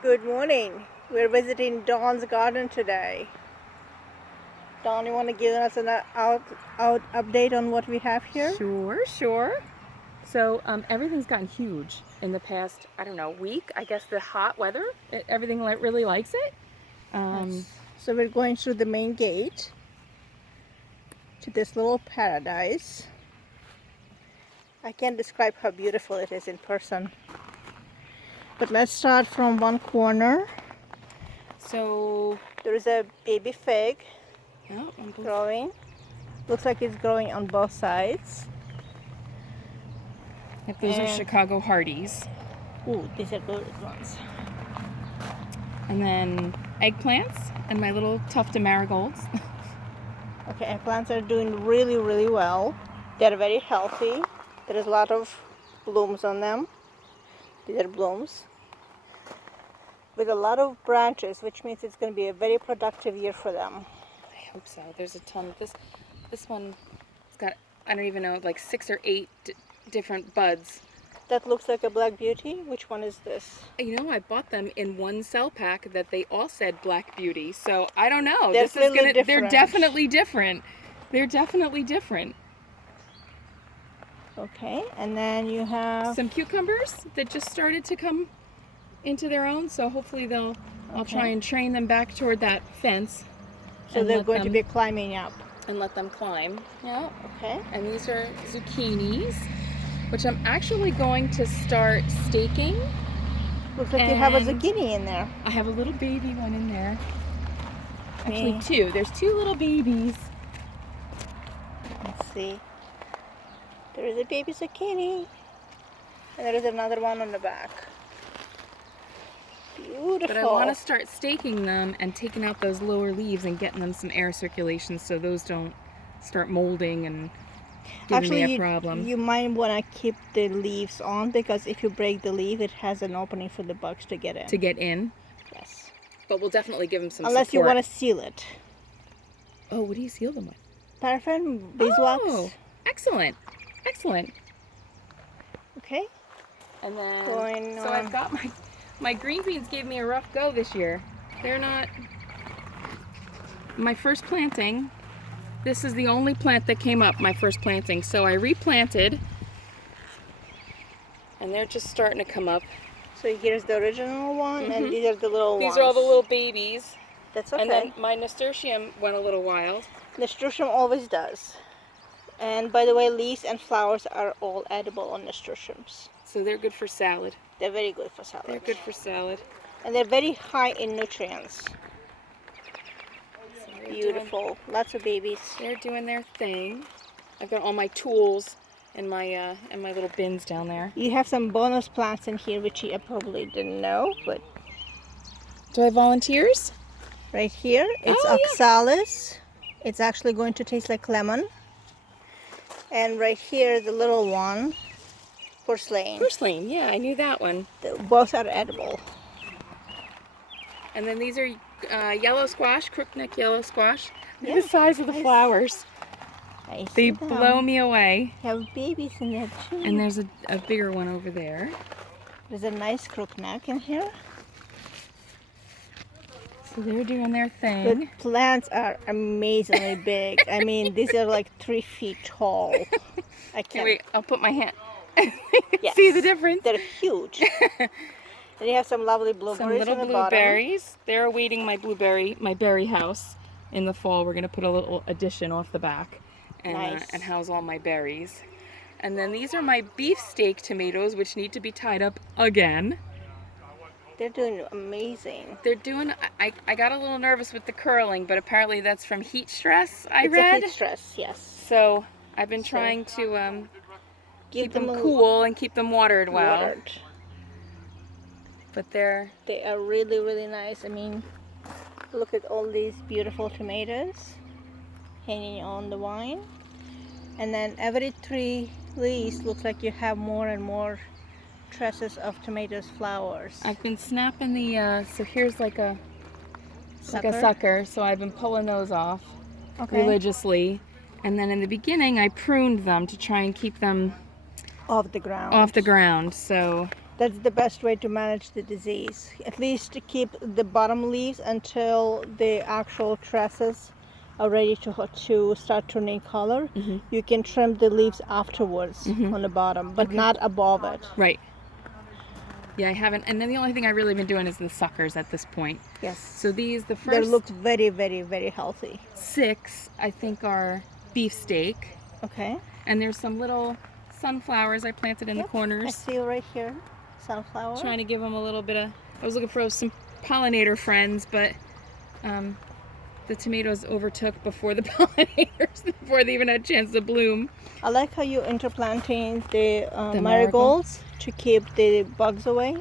Good morning. We're visiting Dawn's garden today. Dawn, you want to give us an out update on what we have here? Sure. So everything's gotten huge in the past, I don't know, week. I guess the hot weather, everything really likes it. Yes. So we're going through the main gate to this little paradise. I can't describe how beautiful it is in person. But let's start from one corner. So, There is a baby fig oh, growing. Looks like it's growing on both sides. those are Chicago Hardies. Ooh, these are good ones. And then eggplants and my little tuft of marigolds. Okay, and plants are doing really well. They're very healthy. There is a lot of blooms on them. These are blooms with a lot of branches, which means it's going to be a very productive year for them. I hope so. There's a ton. This one, it's got, I don't even know, like 6 or 8 different buds. That looks like a Black Beauty. Which one is this? You know, I bought them in one cell pack that they all said Black Beauty. So I don't know. They're They're different. definitely different. They're definitely different. Okay, and then you have some cucumbers that just started to come into their own. So hopefully I'll try and train them back toward that fence. So they're going to be climbing up. And let them climb. Yeah. Okay. And these are zucchinis, which I'm actually going to start staking. Looks like you have a zucchini in there. I have a little baby one in there. Actually, two. There's 2 little babies. Let's see. There is a baby zucchini. And there is another one on the back. Beautiful. But I want to start staking them and taking out those lower leaves and getting them some air circulation so those don't start molding and giving me a problem. You might want to keep the leaves on, because if you break the leaf, it has an opening for the bugs to get in. Yes. But we'll definitely give them some Unless support. you want to seal it. Oh, what do you seal them with? Paraffin, beeswax. Oh, excellent. Okay. And then, I've got my green beans gave me a rough go this year. They're not my first planting. This is the only plant that came up, my first planting. So I replanted, and they're just starting to come up. So here's the original one, and these are the little ones. These are all the little babies. That's okay. And then my nasturtium went a little wild. Nasturtium always does. And by the way, leaves and flowers are all edible on nasturtiums. So they're good for salad. They're very good for salad. They're good for salad. And they're very high in nutrients. So beautiful. Lots of babies. They're doing their thing. I've got all my tools and my little bins down there. You have some bonus plants in here, which you probably didn't know, but... Do I have volunteers? Right here, it's oxalis. Yeah. It's actually going to taste like lemon. And right here, the little one, purslane. Purslane, yeah, I knew that one. Both are edible. And then these are yellow squash, crookneck yellow squash. They're the size of the flowers. They blow me away. Have babies in there too. And there's a bigger one over there. There's a nice crookneck in here. So they're doing their thing. The plants are amazingly big. I mean, these are like 3 feet tall. I can't. Wait, I'll put my hand. Yes. See the difference? They're huge. Then you have some lovely blueberries. Some little blueberries. They're awaiting my berry house. In the fall, we're gonna put a little addition off the back and house all my berries. And then these are my beefsteak tomatoes, which need to be tied up again. They're doing amazing. They're doing, I got a little nervous with the curling, but apparently that's from heat stress, I read. It's heat stress, yes. So I've been trying to keep them cool and keep them watered well. But they are really nice. I mean, look at all these beautiful tomatoes hanging on the vine. And then every 3 leaves looks like you have more and more trusses of tomatoes flowers. I've been snapping the so here's like a sucker, so I've been pulling those off religiously, and then in the beginning I pruned them to try and keep them off the ground. So That's the best way to manage the disease. At least to keep the bottom leaves until the actual trusses are ready to start turning color. You can trim the leaves afterwards on the bottom, but not above it. Right. Yeah, I haven't. And then the only thing I've really been doing is the suckers at this point. Yes. So these, the They first look very, very, very healthy. 6, I think, are beefsteak. Okay. And there's some little sunflowers I planted in the I corners. see right here, sunflower. Trying to give them a little bit of, I was looking for some pollinator friends, but the tomatoes overtook before the pollinators, before they even had a chance to bloom. I like how you're interplanting the marigolds to keep the bugs away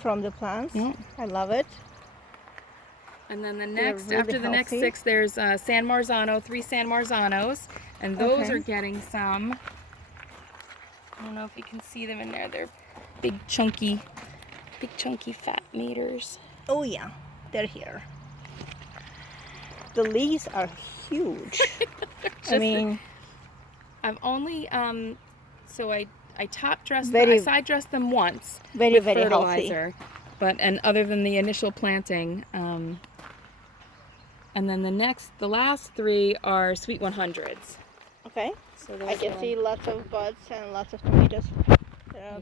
from the plants. I love it. And then the next, really after the next healthy. 6, there's San Marzano, 3 San Marzanos, and those are getting some, I don't know if you can see them in there, they're big chunky fat meters. Oh yeah, they're here. The leaves are huge. I mean, I've only, so I top dressed, Very- I side dressed them once very, with very fertilizer, but, and other than the initial planting, and then the last 3 are Sweet 100s. okay. So those I can are see lots of buds and lots of tomatoes.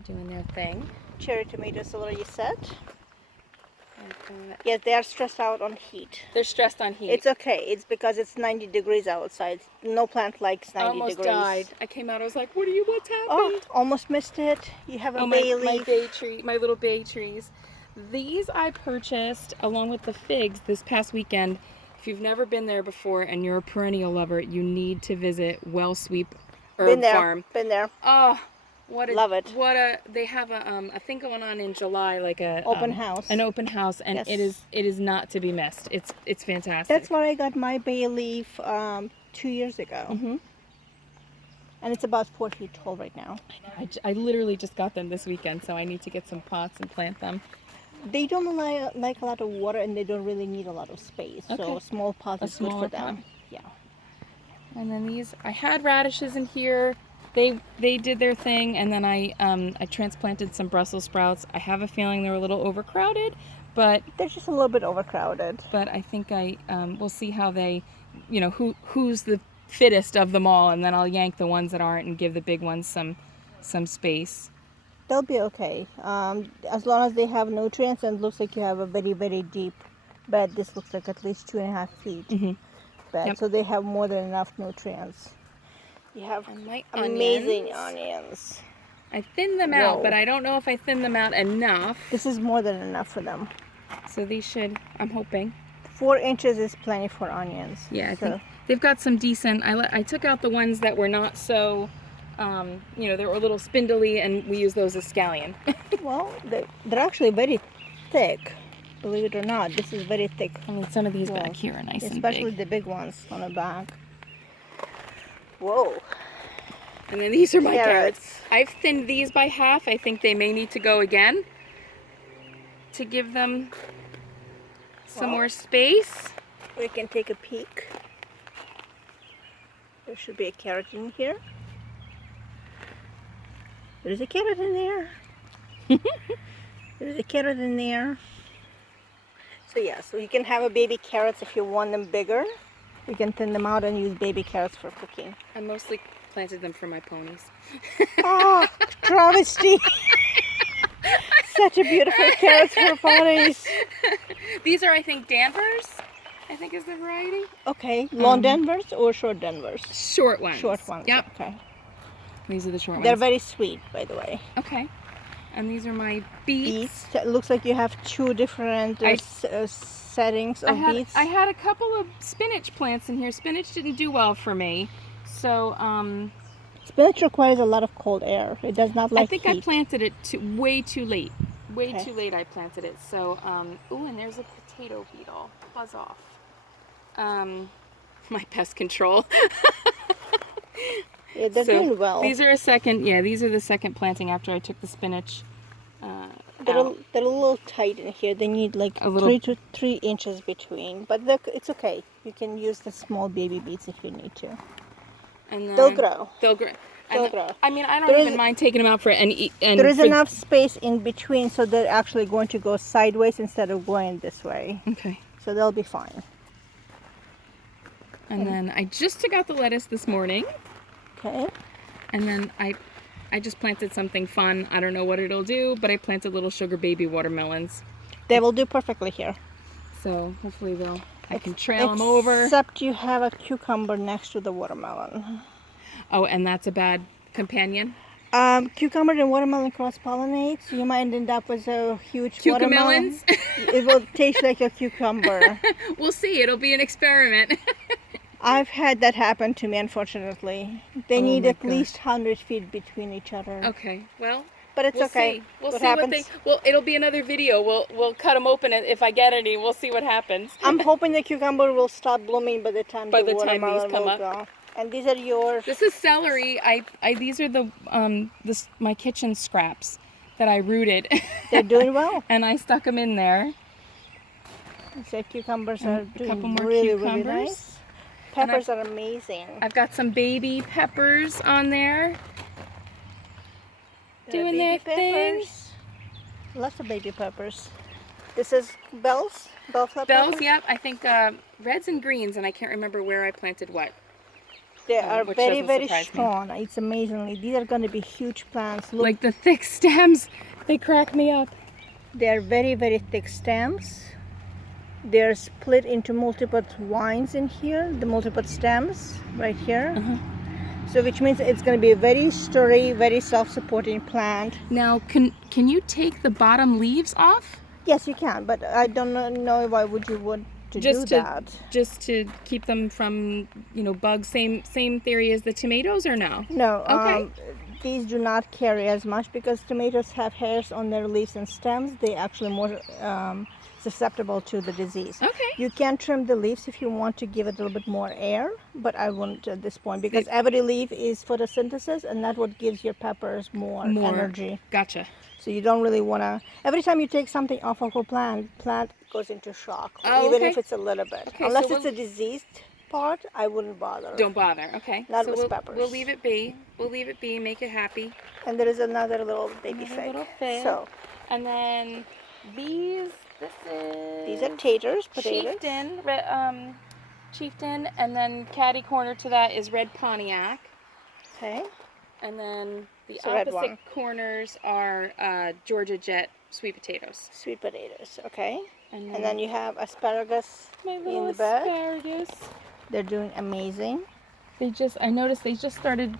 doing their thing. Cherry tomatoes already set. I've got- Yes, they are stressed out on heat. They're stressed on heat. It's okay. It's because it's 90 degrees outside. No plant likes 90 almost degrees. died. I came out, I was like, what's happening? Oh, almost missed it. You have a Oh, bay my leaf. bay tree, my little bay trees. These I purchased along with the figs this past weekend. If you've never been there before and you're a perennial lover, you need to visit Well Sweep Herb Been there. Farm. Been there. Oh, what a Love it. They have a thing going on in July, like a Open house. an open house, and Yes. it is not to be missed. It's fantastic. That's where I got my bay leaf 2 years ago. And it's about 4 feet tall right now. I literally just got them this weekend, so I need to get some pots and plant them. They don't like a lot of water and they don't really need a lot of space. So Okay. a small pot A is good smaller for them. pot. Yeah. And then these, I had radishes in here. They did their thing, and then I transplanted some Brussels sprouts. I have a feeling they're a little overcrowded, but They're just a little bit overcrowded. I think we'll see how they, who's the fittest of them all, and then I'll yank the ones that aren't and give the big ones some space. They'll be okay. As long as they have nutrients, and it looks like you have a very, very deep bed. This looks like at least 2.5 feet bed. Yep. So they have more than enough nutrients. You have And my amazing onions. onions. I thinned them out, Whoa. but I don't know if I thinned them out enough. This is more than enough for them. So these should, I'm hoping. 4 inches is plenty for onions. Yeah, I So- think they've got some decent. I took out the ones that were not so, they were a little spindly, and we use those as scallion. Well, they're actually very thick. Believe it or not, this is very thick. I mean, some of these Well, back here are nice Especially and big. the big ones on the back. Whoa. And then these are my Carrots. carrots. I've thinned these by half. I think they may need to go again to give them some Well. more space. We can take a peek. There should be a carrot in here. There's a carrot in there. There's a carrot in there. So yeah, so you can have a baby carrots if you want them bigger. You can thin them out and use baby carrots for cooking. I mostly planted them for my ponies. Oh, travesty! Such a beautiful carrots for ponies. These are, I think, Danvers. I think is the variety. Okay, long Denvers or short Denvers? Short ones. Short ones. Yep. Okay. These are the short They're ones. very sweet, by the way. Okay. And these are my beets. Beets. It looks like you have 2 different settings of beets. I had a couple of spinach plants in here. Spinach didn't do well for me. So Spinach requires a lot of cold air. It does not like I think heat. I planted it way too late. Way Okay. too late I planted it. So, ooh, and there's a potato beetle. Buzz off. My pest control. Yeah, they're So, doing well. These are these are the second planting after I took the spinach They're out. a little tight in here. They need like A little- 3 to 3 inches between. But it's okay. You can use the small baby beets if you need to. And then They'll grow. They'll grow. They'll grow. I mean, I don't There even is- mind taking them out for any. And There is for- enough space in between, so they're actually going to go sideways instead of going this way. Okay. So they'll be fine. And then I just took out the lettuce this morning. Okay. And then I just planted something fun. I don't know what it'll do, but I planted little sugar baby watermelons. They will do perfectly here. So hopefully I can trail them over. Except you have a cucumber next to the watermelon. Oh, and that's a bad companion? Cucumber and watermelon cross-pollinate, so you might end up with a huge watermelon. Cucamelons? It will taste like a cucumber. We'll see. It'll be an experiment. I've had that happen to me, unfortunately. They Oh need my at least 100 feet between each other. Okay, well, But it's we'll okay. see. We'll What see happens? what they. Well, it'll be another video. We'll cut them open if I get any. We'll see what happens. I'm hoping the cucumber will start blooming by the time By the the time these watermelon come will up. go. And these are yours. This is celery. These are the my kitchen scraps that I rooted. They're doing well. And I stuck them in there. So cucumbers And are a doing couple more really cucumbers. nice. And Peppers are amazing. I've got some baby peppers on there. There are doing their baby thing. peppers. Lots of baby peppers. This is bell flower Bells, peppers. yep. I think reds and greens, and I can't remember where I planted what. They are which very, doesn't very surprise me. strong. It's amazingly. These are going to be huge plants. Look, Like the thick stems, they crack me up. they are very, very thick stems. They're split into multiple twines in here, the multiple stems right here. Uh-huh. So which means it's going to be a very sturdy, very self-supporting plant. Now, can you take the bottom leaves off? Yes, you can, but I don't know why would you want to Just do to- that. Just to keep them from, bugs. Same theory as the tomatoes, or no? No, Okay. these do not carry as much because tomatoes have hairs on their leaves and stems. They actually more susceptible to the disease. Okay. You can trim the leaves if you want to give it a little bit more air, but I wouldn't at this point because every leaf is photosynthesis, and that's what gives your peppers more energy. Gotcha. So you don't really want to. Every time you take something off of a plant goes into shock, Oh, even okay. if it's a little bit. Okay, Unless so it's a diseased part, I wouldn't bother. Don't bother. Okay. Not so with we'll, peppers. We'll leave it be. We'll leave it be. Make it happy. And there is another little baby Another fig. little fig. So And then these. This is. these are taters, potatoes. Chieftain, and then catty corner to that is red Pontiac, Okay. and then the It's a red opposite one. corners are Georgia Jet sweet potatoes. Sweet potatoes. Okay. And And then you have asparagus my in little the bed. asparagus. They're doing amazing. I noticed they just started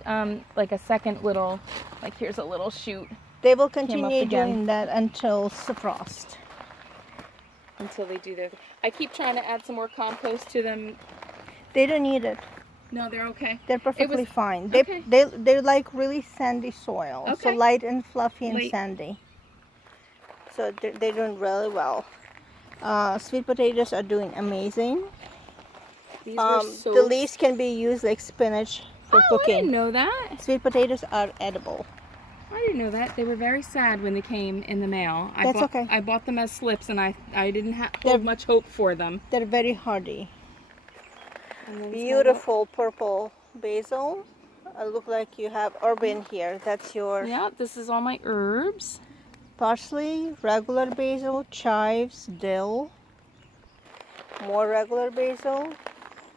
like a second little, like here's a little shoot They will continue again. doing that until frost. until they do their. I keep trying to add some more compost to them. They don't need it. No, they're okay. They're perfectly was- fine. okay. They like really sandy soil. So Okay. light and fluffy and Light. sandy. So they're doing really well. Sweet potatoes are doing amazing. These were so. The leaves can be used like spinach for I didn't cooking. know that. Sweet potatoes are edible. I didn't know that. They were very sad when they came in the mail. That's okay. I bought them as slips, and I didn't They're- hold much hope for them. They're very hardy. And then Beautiful purple basil. Look like you have urban here. That's your Yeah, this is all my herbs. parsley, regular basil, chives, dill, more regular basil,